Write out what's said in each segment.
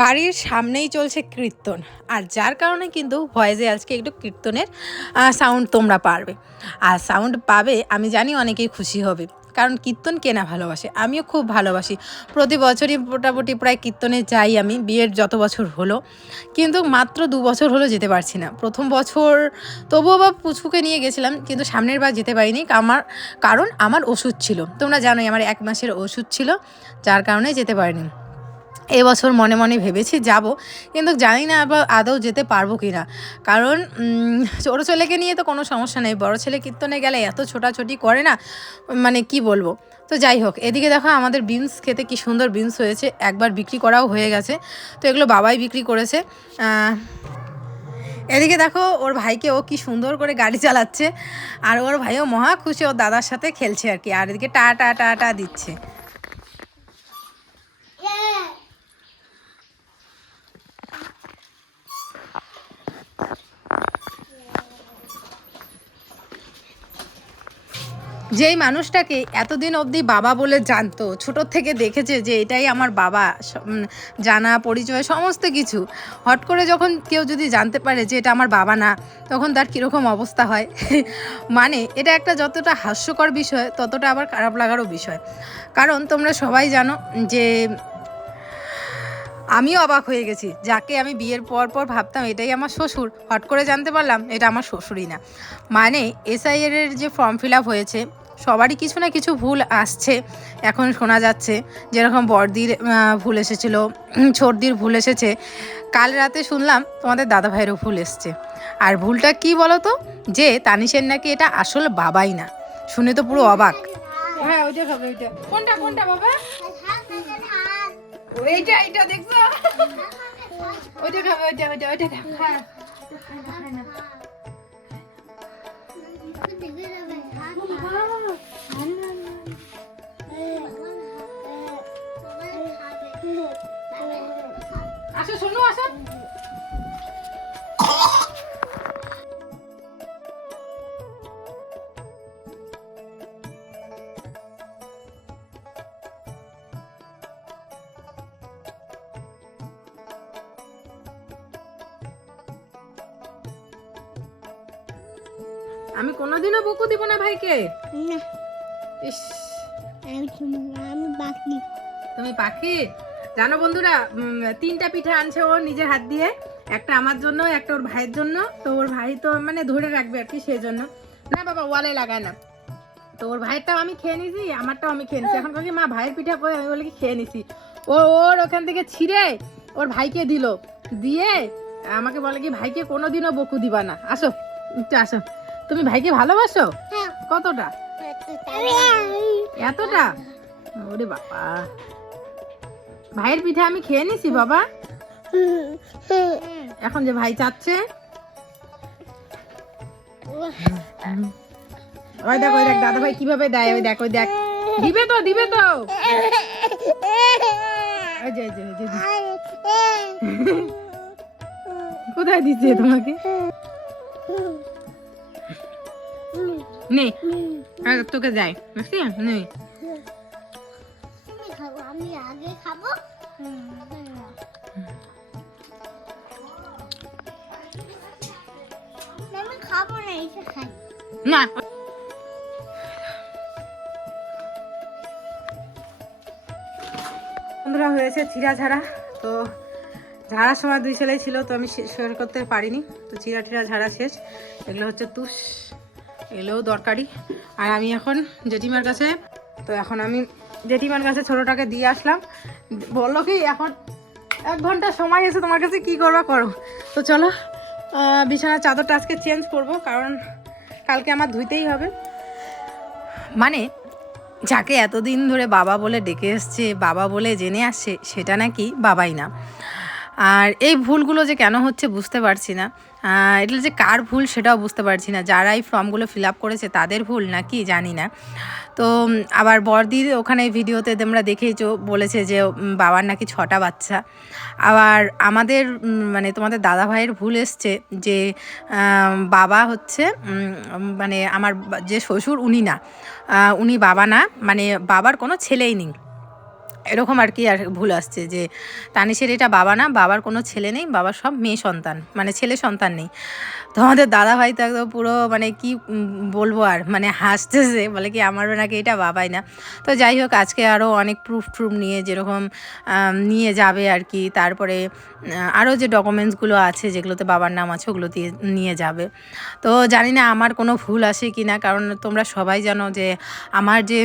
বাড়ির সামনেই চলছে কীর্তন, আর যার কারণে কিন্তু ভয়েসে আজকে একটু কীর্তনের সাউন্ড তোমরা পারবে, আর সাউন্ড পাবে। আমি জানি অনেকেই খুশি হবে, কারণ কীর্তন কে না ভালোবাসে। আমিও খুব ভালোবাসি, প্রতি বছরই মোটামুটি প্রায় কীর্তনে যাই আমি। বিয়ের যত বছর হলো, কিন্তু মাত্র 2 বছর হলো যেতে পারছি না। প্রথম বছর তবুও বা পুচকুকে নিয়ে গেছিলাম, কিন্তু সামনের বার যেতে পারিনি। কারণ আমার ওষুধ ছিল, তোমরা জানোই আমার 1 মাসের ওষুধ ছিল, যার কারণে যেতে পারিনি। এবছর মনে মনে ভেবেছি যাব, কিন্তু জানি না আবার আদৌ যেতে পারবো কি না। কারণ ছোটো ছেলেকে নিয়ে তো কোনো সমস্যা নেই, বড় ছেলে কীর্তনে গেলে এত ছোটাছুটি করে না, মানে কি বলবো। তো যাই হোক, এদিকে দেখো আমাদের বিনস খেতে কি সুন্দর বিনস হয়েছে, একবার বিক্রি করাও হয়ে গেছে। তো এগুলো বাবাই বিক্রি করেছে। এদিকে দেখো ওর ভাইকে ও কি সুন্দর করে গাড়ি চালাচ্ছে, আর ওর ভাইও মহা খুশি, ওর দাদার সাথে খেলছে আর কি। আর এদিকে টা টা টা টা দিচ্ছে। যেই মানুষটাকে এতদিন অবধি বাবা বলে জানতো, ছোটোর থেকে দেখেছে যে এটাই আমার বাবা, জানা পরিচয় সমস্ত কিছু, হট করে যখন কেউ যদি জানতে পারে যে এটা আমার বাবা না, তখন তার কীরকম অবস্থা হয়। মানে এটা একটা যতটা হাস্যকর বিষয়, ততটা আবার খারাপ লাগারও বিষয়। কারণ তোমরা সবাই জানো যে আমিও অবাক হয়ে গেছি, যাকে আমি বিয়ের পর পর ভাবতাম এটাই আমার শ্বশুর, হট করে জানতে পারলাম এটা আমার শ্বশুরই না। মানে এসআইআর এর যে ফর্ম ফিল আপ হয়েছে, সবারই কিছু না কিছু ভুল আসছে এখন শোনা যাচ্ছে। যেরকম বড়দির ভুল এসেছিলো, ছোটদির ভুল এসেছে, কাল রাতে শুনলাম তোমাদের দাদা ভাইয়েরও ভুল এসছে। আর ভুলটা কি বলো তো, যে তানিশের নাকি এটা আসল বাবাই না। শুনে তো পুরো অবাক। হ্যাঁ ওইটা খাবে, ওইটা কোনটা কোনটা বাবা, ওইটা এইটা দেখছো, ওইটা খাবে, ওইটা ওইটা ওইটা খা। আসো শোনো, আসো। আমি কোনোদিনও বকু দিব না ভাইকে। না ইস, আমি পাখি। তুমি পাখি? জানো বন্ধুরা, 3টা পিঠা আনছে ও নিজের হাত দিয়ে, একটা আমার জন্য, একটা ওর ভাইয়ের জন্য। তো ওর ভাই তো মানে ধরে রাখবে আর কি, সেই জন্য। না বাবা ওয়ালে লাগায় না। তো ওর ভাইয়েরটাও আমি খেয়ে নিছি, আমারটাও আমি খেয়ে নিছি। এখন বলি মা ভাইয়ের পিঠা কই, আমি বলি কি খেয়ে নিছি। ওর ওখান থেকে ছিঁড়ে ওর ভাইকে দিল, দিয়ে আমাকে বলে কি ভাইকে কোনোদিনও বকু দিবা না। আসো একটু আসো। তুমি ভাইকে ভালোবাসো? কতটা? এতটা? ওরে বাবা, ভাইয়ের পিঠা আমি খেয়ে নিছি বাবা। এখন যে ভাই চাচ্ছে, ওই দেখ ওই দেখ দাদা ভাই কিভাবে দেয়, ওই দেখ ওই দেখ, দিবে তো দিবে তো। কোথায় দিচ্ছে তোমাকে? নে তোকে যাই বুঝছি, নে আমি আগে খাবো। আমি খাবো না, এটা খাই না। বন্ধুরা হয়েছে চিরা ঝাড়া। তো ঝাড়ার সময় 2 ছেলেই ছিল, তো আমি শেয়ার করতে পারিনি। তো চিরা টিরা ঝাড়া শেষ। এগুলো হচ্ছে তুষ, এগুলোও দরকারি। আর আমি এখন জেঠিমার কাছে, তো এখন আমি জেঠিমার কাছে ছোটোটাকে দিয়ে আসলাম। বললো কি এখন 1 ঘন্টা সময় এসে তোমার কাছে কি করবা করো। তো চলো বিছানার চাদরটা আজকে চেঞ্জ করব, কারণ কালকে আমার ধুইতেই হবে। মানে যাকে এতদিন ধরে বাবা বলে ডেকে এসছে, বাবা বলে জেনে আসছে, সেটা নাকি বাবাই না। আর এই ভুলগুলো যে কেন হচ্ছে বুঝতে পারছি না। এটা যে কার ভুল সেটাও বুঝতে পারছি না। যারা এই ফর্মগুলো ফিল আপ করেছে তাদের ভুল নাকি জানি না। তো আবার বড়দির ওখানে ভিডিওতে তোমরা দেখেইছো, বলেছে যে বাবার নাকি 6টা বাচ্চা। আবার আমাদের মানে তোমাদের দাদা ভাইয়ের ভুল এসছে যে বাবা হচ্ছে মানে আমার যে শ্বশুর উনি না, উনি বাবা না, মানে বাবার কোনো ছেলেই নেই। এরকম আর কি আর ভুল আসছে যে তানিশের এটা বাবা না, বাবার কোনো ছেলে নেই, বাবার সব মেয়ে সন্তান, মানে ছেলে সন্তান নেই। তো আমাদের দাদাভাই তো একদম পুরো মানে কি বলবো আর, মানে হাসতেছে, বলে কি আমারও নাকি এটা বাবাই না। তো যাই হোক, আজকে আরও অনেক প্রুফ নিয়ে যেরকম নিয়ে যাবে আর কি, তারপরে আরও যে ডকুমেন্টসগুলো আছে যেগুলোতে বাবার নাম আছে ওগুলো দিয়ে নিয়ে যাবে। তো জানি না আমার কোনো ভুল আসে কি না, কারণ তোমরা সবাই জানো যে আমার যে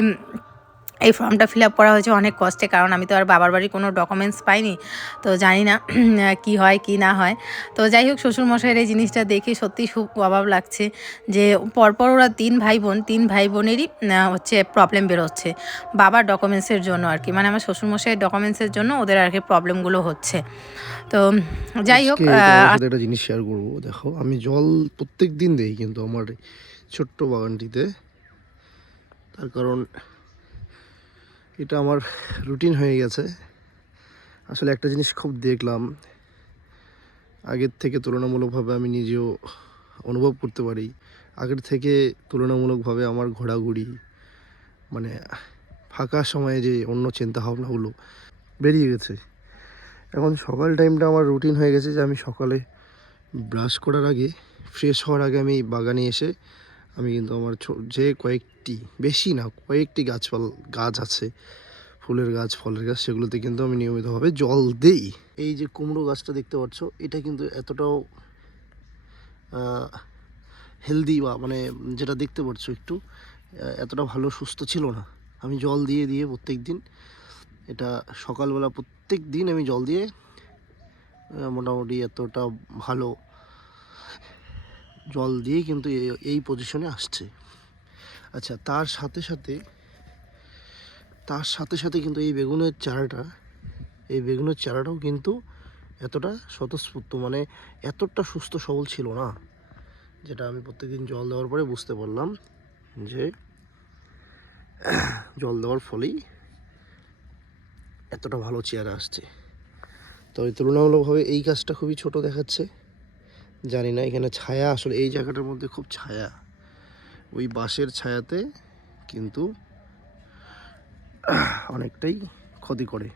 এই ফর্মটা ফিল আপ করা হয়েছে অনেক কষ্টে, কারণ আমি তো আর বাবার বাড়ির কোনো ডকুমেন্টস পাইনি। তো জানি না কি হয় কি না হয়। তো যাই হোক, শ্বশুরমশাইয়ের এই জিনিসটা দেখে সত্যিই খুব অভাব লাগছে যে পরপর ওরা 3 ভাই বোনেরই হচ্ছে প্রবলেম বেরোচ্ছে বাবার ডকুমেন্টসের জন্য আর কি, মানে আমার শ্বশুরমশাইয়ের ডকুমেন্টসের জন্য ওদের আর কি প্রবলেমগুলো হচ্ছে। তো যাই হোক, তোমার সাথে একটা জিনিস শেয়ার করবো। দেখো, আমি জল প্রত্যেক দিন দেই কিন্তু আমার ছোট্ট বাগানটিতে, তার কারণ এটা আমার রুটিন হয়ে গেছে। আসলে একটা জিনিস খুব দেখলাম, আগের থেকে তুলনামূলকভাবে আমি নিজেও অনুভব করতে পারি, আগের থেকে তুলনামূলকভাবে আমার ঘোরাঘুরি, মানে ফাঁকা সময়ে যে অন্য চিন্তা ভাবনাগুলো বেরিয়ে গেছে। এখন সকাল টাইমটা আমার রুটিন হয়ে গেছে যে আমি সকালে ব্রাশ করার আগে, ফ্রেশ হওয়ার আগে আমি বাগানে এসে আমি কিন্তু আমার যে কয়েকটি, বেশি না, কয়েকটি গাছ আছে, ফুলের গাছ, ফলের গাছ, সেগুলোতে কিন্তু আমি নিয়মিতভাবে জল দিই। এই যে কুমড়ো গাছটা দেখতে পাচ্ছ, এটা কিন্তু এতটাও হেলদি, বা মানে যেটা দেখতে পাচ্ছ একটু এতটা ভালো সুস্থ ছিল না। আমি জল দিয়ে দিয়ে প্রত্যেক দিন, এটা সকালবেলা প্রত্যেক দিন আমি জল দিয়ে মোটামুটি এতটা ভালো জল দিয়ে কিন্তু এই পজিশনে আসছে। আচ্ছা, তার সাথে সাথে কিন্তু এই বেগুনের চারাটাও কিন্তু এতটা স্বতঃস্ফূর্ত, মানে এতটা সুস্থ সবল ছিল না, যেটা আমি প্রত্যেকদিন জল দেওয়ার পরে বুঝতে পারলাম যে জল দেওয়ার ফলেই এতটা ভালো চেয়ারা আসছে। তবে তুলনামূলকভাবে এই গাছটা খুবই ছোট দেখাচ্ছে, জানি না এখানে ছায়া, আসলে এই জায়গাটার মধ্যে খুব ছায়া, ওই বাঁশের ছায়াতে কিন্তু অনেকটাই ক্ষতি করে।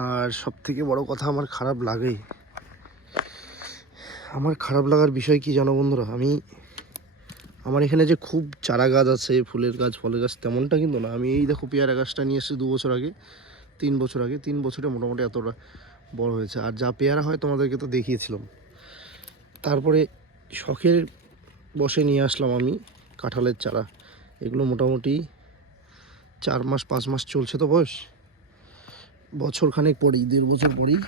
আর সব থেকে বড় কথা, আমার খারাপ লাগার বিষয় কি জানো বন্ধুরা, আমার এখানে যে খুব চারা গাছ আছে, ফুলের গাছ, ফলের গাছ, তেমনটা কিন্তু না। আমি এই দেখো পেয়ারা গাছটা নিয়ে এসেছি 2 বছর আগে, 3 বছর আগে, 3 বছরে মোটামুটি এতটা বড় হয়েছে। আর যা পেয়ারা হয় তোমাদেরকে তো দেখিয়েছিলাম। তারপরে শখের বসে নিয়ে আসলাম আমি কাঁঠালের চারা, এগুলো মোটামুটি 4 মাস 5 মাস চলছে তো বয়স, বছরখানেক পরেই, 1.5 বছর পরেই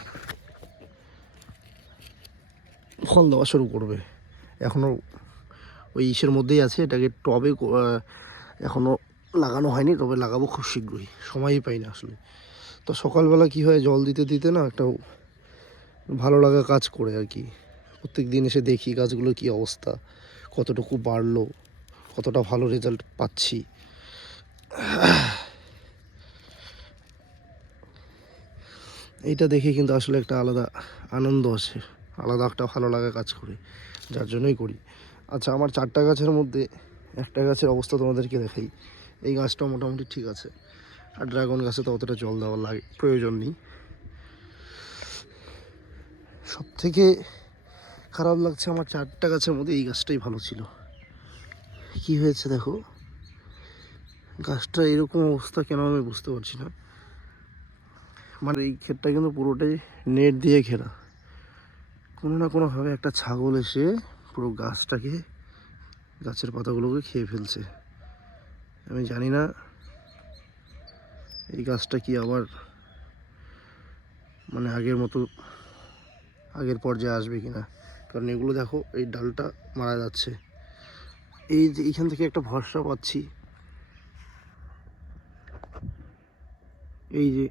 ফল দেওয়া শুরু করবে। এখনও ওই ইসের মধ্যেই আছে, এটাকে টবে এখনও লাগানো হয়নি, তবে লাগাবো খুব শীঘ্রই, সময়ই পাই না আসলে। তো সকালবেলা কি হয়, জল দিতে দিতে না একটা ভালো লাগা কাজ করে আর কি। প্রত্যেক দিন এসে দেখি গাছগুলোর কী অবস্থা, কতটুকু বাড়লো, কতটা ভালো রেজাল্ট পাচ্ছি। এইটা দেখে কিন্তু আসলে একটা আলাদা আনন্দ আসে, আলাদা একটা ভালো লাগা কাজ করে, যার জন্যই করি। আচ্ছা, আমার 4টা গাছের মধ্যে একটা গাছের অবস্থা তোমাদেরকে দেখাই। এই গাছটা মোটামুটি ঠিক আছে, আর ড্রাগন গাছে তো অতটা জল দেওয়ার প্রয়োজন নেই। সব থেকে খারাপ লাগছে আমার 4টা গাছের মধ্যে এই গাছটাই ভালো ছিল। কি হয়েছে দেখো, গাছটা এরকম অবস্থা কেন আমি বুঝতে পারছি না। মানে এই ক্ষেতটা কিন্তু পুরোটাই নেট দিয়ে ঘেরা, কোনো না কোনোভাবে একটা ছাগল এসে পুরো গাছের পাতাগুলোকে খেয়ে ফেলছে। আমি জানি না এই গাছটা কি আবার মানে আগের পর্যায়ে আসবে কিনা, কারণ এগুলো দেখো এই ডালটা মারা যাচ্ছে। এই যে এইখান থেকে একটা ভরসা পাচ্ছি, এই যে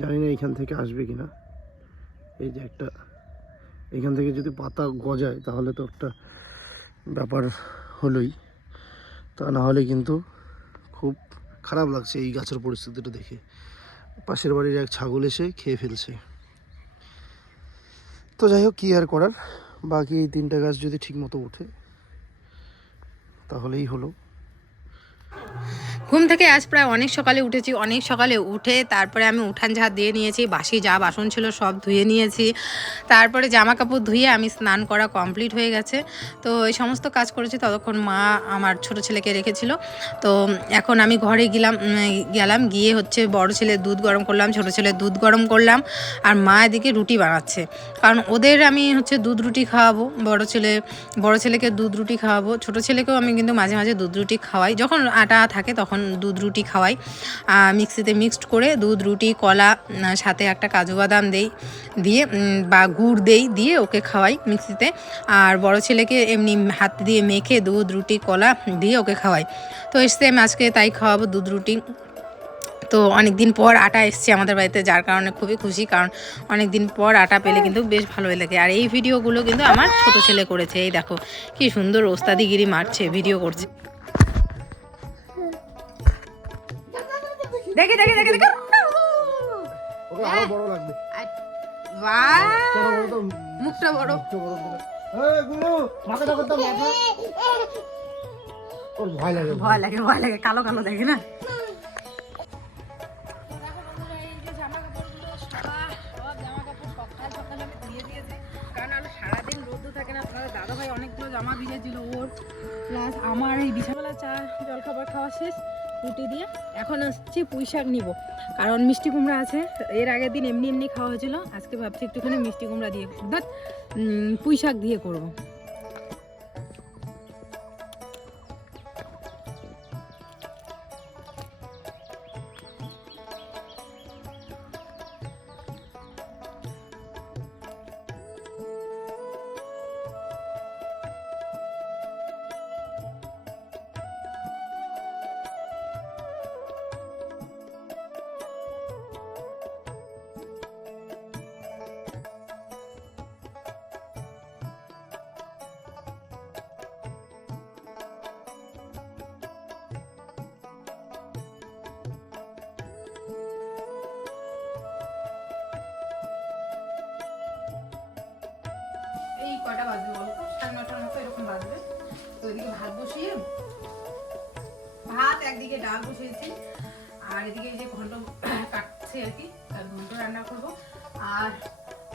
জানি না এইখান থেকে আসবে কিনা। এই যে একটা, এখান থেকে যদি পাতা গজায় তাহলে তো একটা ব্যাপার হলোই, তা না হলে কিন্তু খুব খারাপ লাগছে এই গাছের পরিস্থিতিটা দেখে। পাশের বাড়ির এক ছাগল এসে খেয়ে ফেলছে। তো যাই হোক, কী আর করার, বাকি এই 3টা গাছ যদি ঠিক মতো ওঠে তাহলেই হলো। ঘুম থেকে আজ প্রায় অনেক সকালে উঠেছি, অনেক সকালে উঠে তারপরে আমি উঠান ঝাড় দিয়ে নিয়েছি, বাসি যা বাসন ছিল সব ধুয়ে নিয়েছি, তারপরে জামা কাপড় ধুয়ে আমি স্নান করা কমপ্লিট হয়ে গেছে। তো এই সমস্ত কাজ করেছি, ততক্ষণ মা আমার ছোট ছেলেকে রেখেছিল। তো এখন আমি ঘরে গেলাম গিয়ে হচ্ছে বড় ছেলের দুধ গরম করলাম, ছোট ছেলের দুধ গরম করলাম, আর মা এদিকে রুটি বানাচ্ছে। কারণ ওদের আমি হচ্ছে দুধ রুটি খাওয়াবো, বড় ছেলেকে দুধ রুটি খাওয়াবো, ছোট ছেলেকেও আমি কিন্তু মাঝে মাঝে দুধ রুটি খাওয়াই, যখন আটা থাকে তখন দুধ রুটি খাওয়াই। মিক্সিতে মিক্সড করে দুধ রুটি কলা সাথে একটা কাজু বাদাম দিয়ে বা গুড় দিয়ে ওকে খাওয়াই মিক্সিতে। আর বড় ছেলেকে এমনি হাত দিয়ে মেখে দুধ রুটি কলা দিয়ে ওকে খাওয়াই। তো এসছে আমি আজকে তাই খাওয়াবো দুধ রুটি। তো অনেক দিন পর আটা এসছে আমাদের বাড়িতে, যার কারণে খুবই খুশি, কারণ অনেক দিন পর আটা পেলে কিন্তু বেশ ভালোই লাগে। আর এই ভিডিওগুলো কিন্তু আমার ছোট ছেলে করেছে, এই দেখো কি সুন্দর ওস্তাদিগিরি মারছে, ভিডিও করছে। দেখে দেখে দেখে দেখে ওকে আরো বড় লাগবে। বাহ, মুখটা বড়। এই গুলো মাথাটা করতে মাথা ওর ভয় লাগে, ভয় লাগে, ভয় লাগে, কালো কালো দেখে না। সারাদিন রোদ থাকে না, আপনাদের দাদা ভাই অনেকগুলো জামা ভিজেছিল ওর, প্লাস আমার এই বিছানাবেলা চা জলখাবার খাওয়া শেষ রুটি দিয়ে। এখন আসছি পুঁই শাক নিব, কারণ মিষ্টি কুমড়া আছে, এর আগের দিন এমনি এমনি খাওয়া হয়েছিল, আজকে ভাবছি একটুখানি মিষ্টি কুমড়া দিয়ে পুঁই শাক দিয়ে করবো। এই কটা বাজবে বলো তো, 9:30 মতো এরকম বাজবে। তো এদিকে ভাত বসিয়ে, ভাত একদিকে ডাল বসিয়েছি, আর এদিকে যে ঘন্ট কাটছে আর কি, ঘন্ট রান্না করব। আর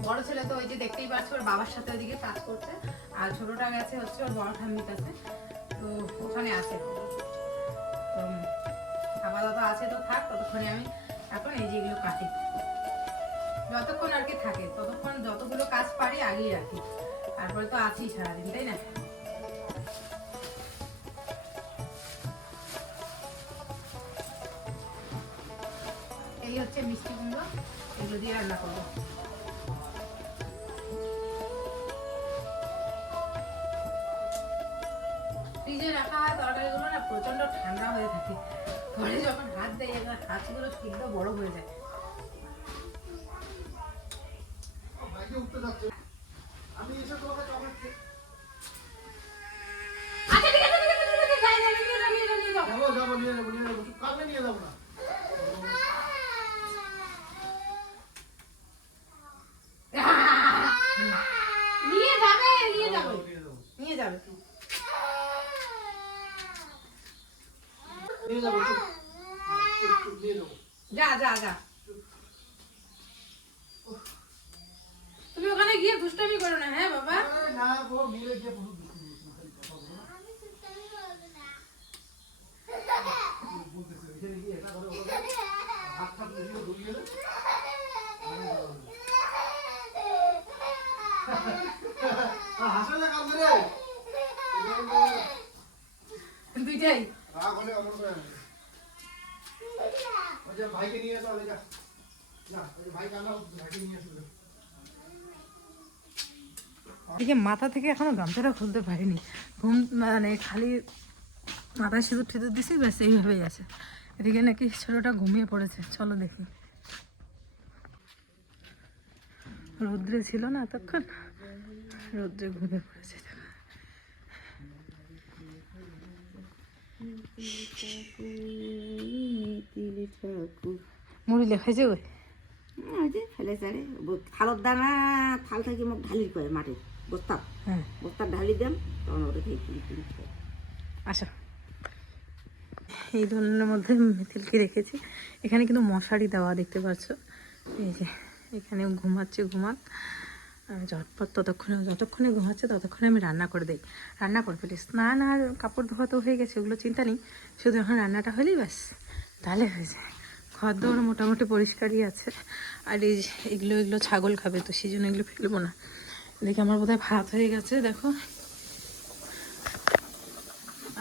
বড় ছেলে তো ওই যে দেখতেই পাচ্ছ ওর বাবার সাথে ওইদিকে কাজ করছে, আর ছোটটা গেছে হচ্ছে ওর বড় ঠাম্মির কাছে, তো ওখানে আছে। তো আপাতত আছে, তো থাক, ততক্ষণে আমি এখন এই যে এগুলো কাটি, যতক্ষণ আর কি থাকে ততক্ষণ যতগুলো কাজ পারি আগেই রাখি, তারপরে তো আছি সারাদিন, তাই না? এই হচ্ছে মিষ্টি কুমড়ো, এগুলো দিয়ে রান্না করবো। ফ্রিজে রাখা হয় তরকারিগুলো না প্রচন্ড ঠান্ডা হয়ে থাকে, ঘরে যখন হাত দেয় হাতগুলো সিদ্ধ বড় হয়ে যায়। আমি এসে তোমাকে চকলেট আচ্ছা ঠিক আছে, নিয়ে যাও। যাবো নিয়ে যাবো কালকে নিয়ে যাবো না। নিয়ে যাবে। যা তুমি ওখানে গিয়ে দুষ্টামি করো না, হ্যাঁ বাবা? না গো, মিলে গিয়ে দুইটাই ভাইকে নিয়ে আসো, ভাইকে আনা, ভাইকে নিয়ে আসো। এদিকে মাথা থেকে এখনো গামছাটা খুলতে পারিনি, ঘুম মানে খালি মাথায় সিঁদুর টিঁদুর দিছি, ব্যাস এইভাবেই আছে। এদিকে নাকি ছোটটা ঘুমিয়ে পড়েছে, চলো দেখি। রৌদ্রে ছিল না এতক্ষণ, রৌদ্রে ঘুমিয়ে পড়েছে। মুড়ি লেখাইছে ওই ফেলে চারে থালত দানা থাল থাকি মোক ঢালি করে মাটি বস্তা বস্তা ঢালি দেন তখন ওটা আসো এই ধরনের মধ্যে মিথিলকে রেখেছি। এখানে কিন্তু মশারি দেওয়া দেখতে পাচ্ছ, এই যে এখানে ঘুমাচ্ছে, ঘুমাক ঝটপট। যতক্ষণে ঘুমাচ্ছে ততক্ষণে আমি রান্না করে দিই, রান্না করে ফেলি। স্নান আর কাপড় ধোয়া তো হয়ে গেছে, ওগুলো চিন্তা নেই, শুধু এখন রান্নাটা হলেই ব্যাস, তাহলে হয়ে যায়। ঘর দৌড় মোটামুটি পরিষ্কারই আছে। আর এই যে এগুলো ছাগল খাবে, তো সেই জন্য এগুলো ফেলবো না। দেখি আমার বোধহয় ভাত হয়ে গেছে, দেখো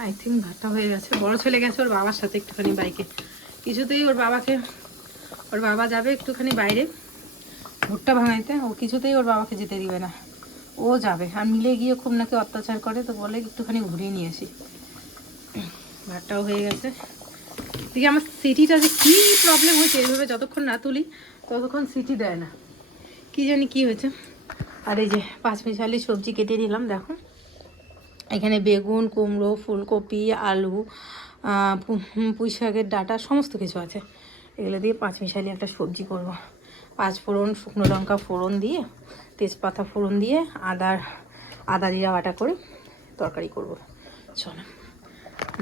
আই থিঙ্ক ভাতটা হয়ে গেছে। বড় ছেলে গেছে ওর বাবার সাথে একটুখানি বাইকে, কিছুতেই ওর বাবা যাবে একটুখানি বাইরে ভুট্টা ভাঙাইতে, ও কিছুতেই ওর বাবাকে যেতে দিবে না, ও যাবে। আর মিলে গিয়ে খুব নাকি অত্যাচার করে, তো বলে একটুখানি ঘুরিয়ে নিয়ে আসি। ভাতটাও হয়ে গেছে। দেখি আমার সিটিটা যে কী প্রবলেম হয়েছে, এইভাবে যতক্ষণ না তুলি ততক্ষণ সিটি দেয় না, কি জানি কি হয়েছে। আর এই যে পাঁচমিশালি সবজি কেটে নিলাম, দেখো এখানে বেগুন, কুমড়ো, ফুলকপি, আলু, পুঁই শাকের ডাঁটা সমস্ত কিছু আছে। এগুলো দিয়ে পাঁচমিশালি একটা সবজি করব। 5 ফোড়ন, শুকনো লঙ্কা ফোড়ন দিয়ে, তেজপাতা ফোড়ন দিয়ে, আদা জিরা বাটা করে তরকারি করব। চলো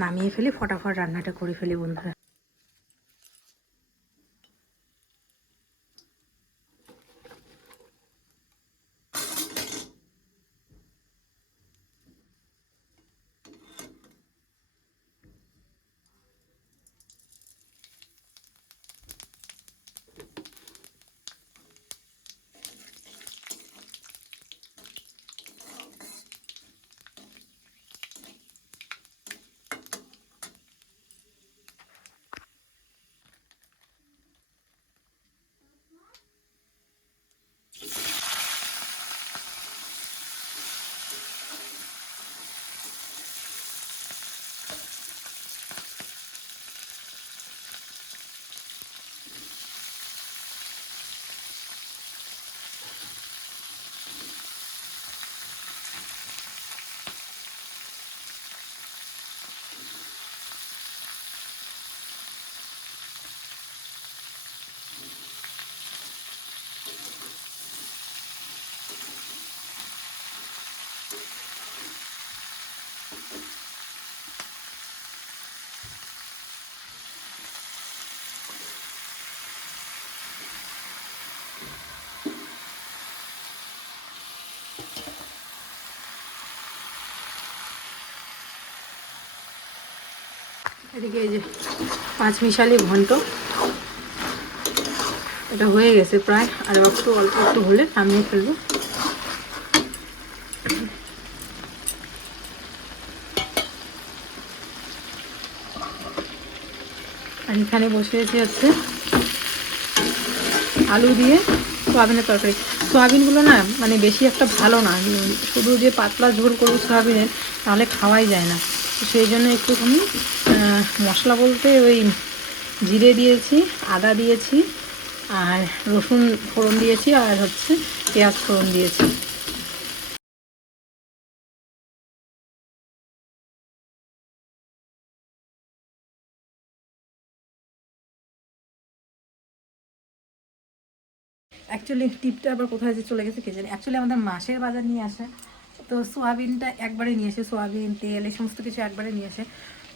নামিয়ে ফেলি, ফটাফট রান্নাটা করে ফেলি বন্ধুরা। এদিকে এই যে পাঁচমিশালি ঘন্ট, এটা হয়ে গেছে প্রায়, আর একটু অল্প একটু হলে নামিয়ে ফেলবো। আর এখানে বসিয়েছি হচ্ছে আলু দিয়ে সোয়াবিনের তরকারি। সোয়াবিনগুলো না মানে বেশি একটা ভালো না, শুধু যে পাতলা ঝোল করবো সোয়াবিনের তাহলে খাওয়াই যায় না। তো সেই জন্য একটুখানি মশলা বলতে ওই জিরে দিয়েছি, আদা দিয়েছি, আর রসুন ফোড়ন দিয়েছি, আর হচ্ছে পেঁয়াজ ফোড়ন দিয়েছি। অ্যাকচুয়ালি টিপটা আবার কোথায় যে চলে গেছে কে জানে। অ্যাকচুয়ালি আমাদের মাসের বাজার নিয়ে আসে, তো সোয়াবিনটা একবারে নিয়ে আসে, সোয়াবিন তেল এই সমস্ত কিছু একবারে নিয়ে আসে।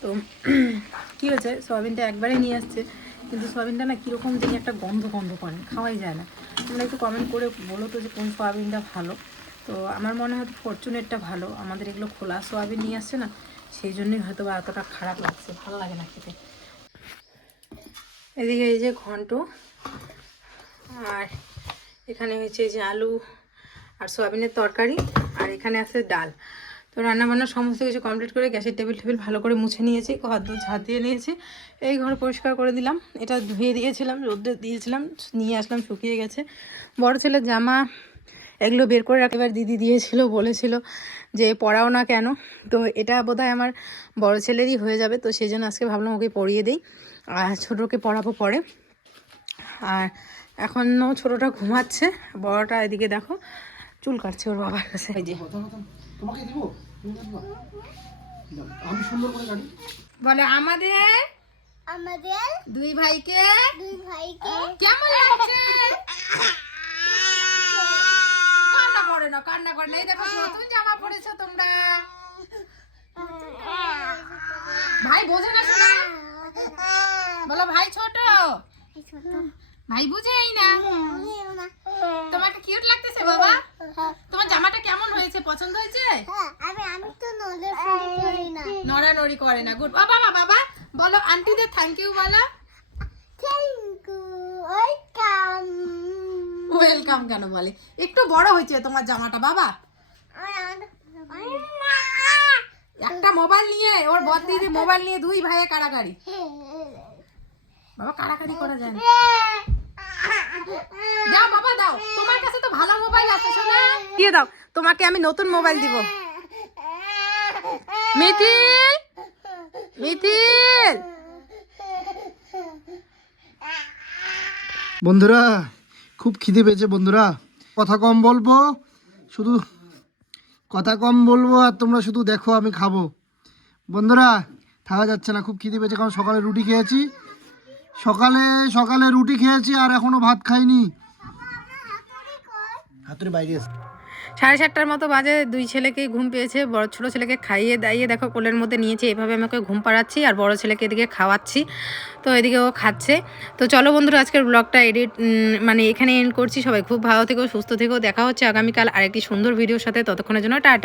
তো কী হয়েছে, সোয়াবিনটা একবারে নিয়ে আসছে, কিন্তু সোয়াবিনটা না কীরকম জানি একটা গন্ধ করে, খাওয়াই যায় না। তোমরা একটু কমেন্ট করে বলো তো যে কোন সোয়াবিনটা ভালো। তো আমার মনে হয় ফরচুনেরটা ভালো, আমাদের এগুলো খোলা সোয়াবিন নিয়ে আসছে না, সেই জন্যই হয়তো বা এতটা খারাপ লাগছে, ভালো লাগে না খেতে। এদিকে এই যে ঘন্ট, আর এখানে হয়েছে যে আলু আর সোয়াবিনের তরকারি, আর এখানে আছে ডাল। তো রান্নাবান্না সমস্ত কিছু কমপ্লিট করে গ্যাসের টেবিল ভালো করে মুছে নিয়েছি, ঘর দোর ঝাঁট দিয়ে নিয়েছি, এই ঘর পরিষ্কার করে দিলাম। এটা ধুয়ে দিয়েছিলাম, রোদ্রে দিয়েছিলাম, নিয়ে আসলাম, শুকিয়ে গেছে। বড় ছেলের জামা এগুলো বের করে রাখতে, এবার দিদি দিয়েছিল, বলেছিল যে পরাও না কেন, তো এটা বোধহয় আমার বড় ছেলেরই হয়ে যাবে, তো সেই জন্য আজকে ভাবলাম ওকে পরিয়ে দিই, আর ছোটোকে পরাবো পরে। আর এখনও ছোটোটা ঘুমাচ্ছে, বড়টা এদিকে দেখো চুল কাটছে ওর বাবার কাছে। এই যে বলে আমাদের দুই ভাইকে কেমন লাগছে? কান্না করে না, এই দেখো নতুন জামা পরেছো তোমরা। ভাই বোঝে না শোনা, বলো ভাই ছোট, ভাই বুঝেই না। তোমাকে কিউট লাগতেছে বাবা? তোমার জামাটা কেমন হয়েছে, পছন্দ হয়েছে? নড়ানড়ি করে না, গুড। বাবা বাবা বলো আন্টিদের থ্যাংক ইউ বলো। ওয়েলকাম কেন বলে? একটু বড় হয়েছে তোমার জামাটা বাবা। একটা মোবাইল নিয়ে ওর বড়দিদি মোবাইল নিয়ে দুই ভাইয়ে কাড়াকাড়ি। বাবা কাড়াকাড়ি করা যায় না। দাও বাবা দাও, তোমার কাছে তো ভালো মোবাইল আছে শোনা, দিয়ে দাও। তোমাকে আমি নতুন মোবাইল দিব। মিথিল, মিথিল। বন্ধুরা খুব খিদে পেয়েছে বন্ধুরা, কথা কম বলবো, শুধু কথা কম বলবো আর তোমরা শুধু দেখো আমি খাবো। বন্ধুরা থাকা যাচ্ছে না, খুব খিদে পেয়েছে, কারণ সকালে রুটি খেয়েছি, সকালে রুটি খেয়েছি আর এখনো ভাত খাইনি। হাতুড়ি বাইরে আছে। 7:30টার মতো বাজে, দুই ছেলেকেই ঘুম পেয়েছে। ছোট ছেলেকে খাইয়ে দাইয়ে দেখো কোলের মধ্যে নিয়েছে, এভাবে আমাকে ঘুম পাড়াচ্ছি আর বড় ছেলেকে এদিকে খাওয়াচ্ছি, তো এদিকে ও খাচ্ছে। তো চলো বন্ধুরা আজকের ব্লগটা মানে এখানে এন্ড করছি। সবাই খুব ভালো থেকো, সুস্থ থেকো। দেখা হচ্ছে আগামীকাল আরেকটি সুন্দর ভিডিওর সাথে, ততক্ষণের জন্য টাটা।